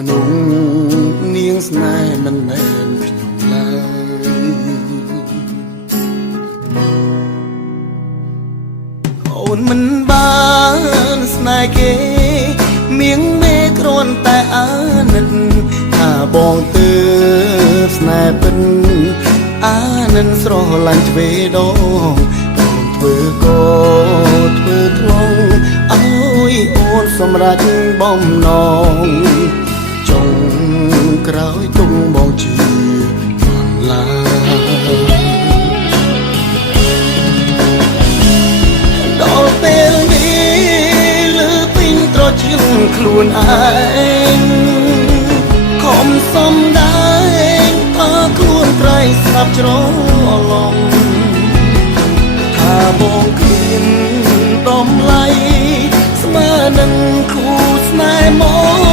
មនុស្សនាងស្នេហ៍មិនមែនខ្ញុំឡើយអូនមិនបានស្នេហ៍គេមៀងមេគ្រាន់តែអាណិតថាបងទើបស្នេហ៍ពិនអានិនស្រស់ឡាញ់ទ្វេដងបងធ្វើក៏ធ្វើថ្លង់អើយអូនសម្រាប់បំណងចុងក្រោយទុំបងជាបានឡាដល់ពេលនេះលើពេញត្រជាខ្លួនឯងខំសំដែងថាខ្លួនប្រៃស្រាប់ច្រឡំថាបងគ្មានតម្លៃស្មើនឹងគូស្នេហ៍មក